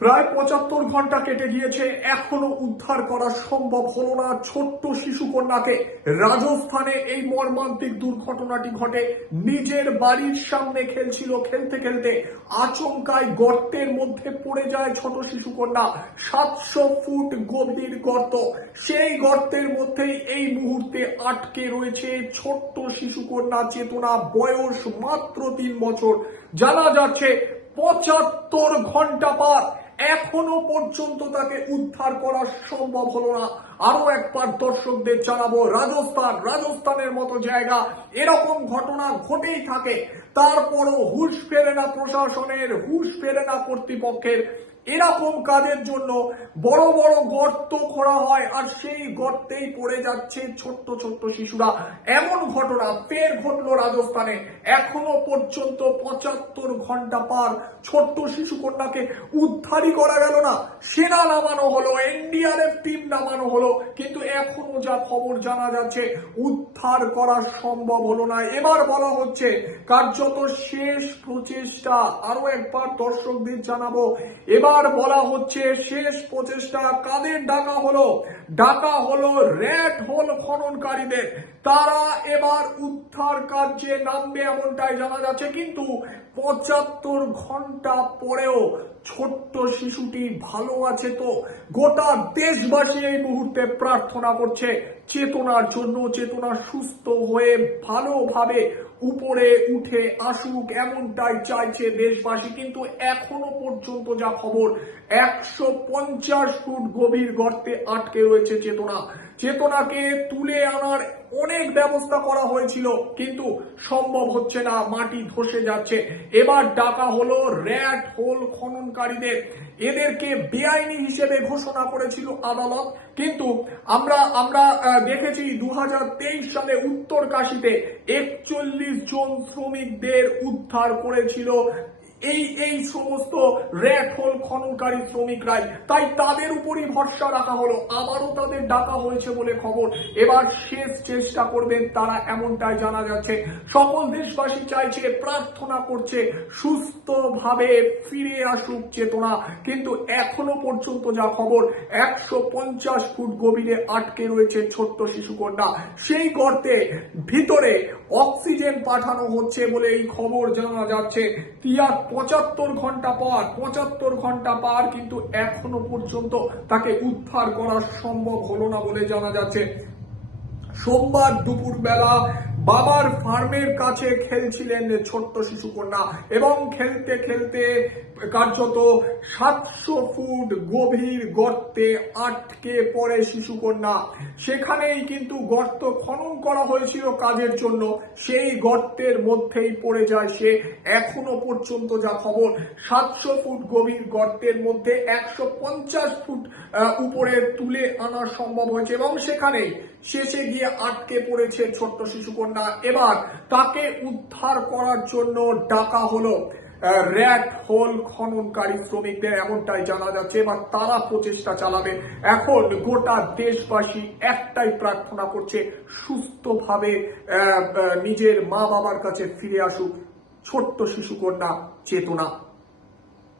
প্রায় পঁচাত্তর ঘণ্টা কেটে গিয়েছে, এখনও উদ্ধার করা সম্ভব হলো না। ছোট্ট শিশু কন্যাকে রাজস্থানে এই মর্মান্তিক দুর্ঘটনাটি ঘটে। নিজের বাড়ির সামনে খেলছিল, খেলতে খেলতে আচমকায় গর্তের মধ্যে পড়ে যায় ছোট শিশু কন্যা সাতশো ফুট গভীর গর্ত। সেই গর্তের মধ্যেই এই মুহূর্তে আটকে রয়েছে ছোট্ট শিশু কন্যা চেতনা, বয়স মাত্র তিন বছর। জানা যাচ্ছে পঁচাত্তর ঘণ্টা পার এখনও পর্যন্ত তাকে উদ্ধার করা সম্ভব হলো না। আরও একবার দর্শকদের জানাব, রাজস্থান, রাজস্থানের মতো জায়গা, এরকম ঘটনা ঘটেই থাকে। তারপরও হুশ ফেরে না প্রশাসনের, হুশ ফেরে না কর্তৃপক্ষের। এরকম কাজের জন্য বড় বড় গর্ত খোঁড়া হয় আর সেই গর্তেই পড়ে যাচ্ছে ছোট্ট ছোট্ট শিশুরা। এমন ঘটনা ফের ঘটলো রাজস্থানে। এখনও পর্যন্ত পঁচাত্তর ঘণ্টা পার ছোট্ট শিশু কন্যাকে উদ্ধারই করা গেল না। সেনা নামানো হলো, এনডিআরএফ টিম নামানো হলো। কিন্তু এখনও যা খবর জানা যাচ্ছে, উদ্ধার করা সম্ভব হলো না। এবার বলা হচ্ছে, কার্যত শেষ প্রচেষ্টা। আরও একবার দর্শকদের জানাব, এবার বলা হচ্ছে, শেষ প্রচেষ্টা কাদের ডাকা হলো? ডাকা হলো রেড হোল খননকারীদের। তারা এবার উদ্ধার কার্যে নামবে এমনটাই জানা যাচ্ছে, কিন্তু পঁচাত্তর ঘণ্টা পরেও ছোট্ট শিশুটি ভালো আছে তো। গোটা দেশবাসী এই মুহূর্তে প্রার্থনা করছে, চেতনার জন্য, চেতনা সুস্থ হয়ে ভালোভাবে উপরে উঠে আসুক এমনটাই চাইছে দেশবাসী, কিন্তু এখনও পর্যন্ত যা খবর, একশো পঞ্চাশ ফুট গভীর গর্তে আটকে রয়েছে চেতনা। চেতনাকে তুলে আনার অনেক ব্যবস্থা করা হয়েছিল, কিন্তু সম্ভব হচ্ছে না, মাটি ধসে যাচ্ছে। এবার ডাকা হলো র্যাট হোল খননকারীদের। এদেরকে বেআইনি হিসেবে ঘোষণা করেছিল আদালত। কিন্তু আমরা আমরা দেখেছি দু হাজার তেইশ সালে উত্তর কাশীতে একচল্লিশ জন শ্রমিকদের উদ্ধার করেছিল এই এই সমস্ত র্যাট হোল খননকারী শ্রমিকরাই। তাই তাদের উপরই ভরসা রাখা হলো। আবারও তাদের ডাকা হয়েছে বলে খবর। এবার শেষ চেষ্টা করবেন তারা এমনটাই জানা যাচ্ছে। সকল দেশবাসী চাইছে, প্রার্থনা করছে, সুস্থভাবে ফিরে আসুক চেতনা। কিন্তু এখনও পর্যন্ত যা খবর, একশো পঞ্চাশ ফুট গভীরে আটকে রয়েছে ছোট্ট শিশু কন্যা সেই গর্তে ভিতরে অক্সিজেন পাঠানো হচ্ছে বলে এই খবর জানা যাচ্ছে। তিয়ার পঁচাত্তর ঘণ্টা পর, পঁচাত্তর ঘণ্টা পার কিন্তু এখনও পর্যন্ত তাকে উদ্ধার করা সম্ভব হলো না বলে জানা যাচ্ছে। সোমবার দুপুর বেলা বাবার ফার্মের কাছে খেলছিলেন ছোট্ট শিশু কন্যা এবং খেলতে খেলতে কার্যত সাতশো ফুট গভীর গর্তে আটকে পড়ে শিশু কন্যা সেখানেই কিন্তু গর্ত খনন করা হয়েছিল কাজের জন্য। সেই গর্তের মধ্যেই পড়ে যায় সে। এখনও পর্যন্ত যা খবর, সাতশো ফুট গভীর গর্তের মধ্যে একশো পঞ্চাশ ফুট উপরে তুলে আনা সম্ভব হয়েছে এবং সেখানে শেষে গিয়ে আটকে পড়েছে ছোট্ট শিশু কন্যা এবার তাকে উদ্ধার করার জন্য ডাকা হলো র্যাট হোল খননকারী শ্রমিকদের, এমনটাই জানা যাচ্ছে। এবার তারা প্রচেষ্টা চালাবে। এখন গোটা দেশবাসী একটাই প্রার্থনা করছে, সুস্থভাবে নিজের মা বাবার কাছে ফিরে আসুক। ছোট্ট শিশু কন্যা চেতনা।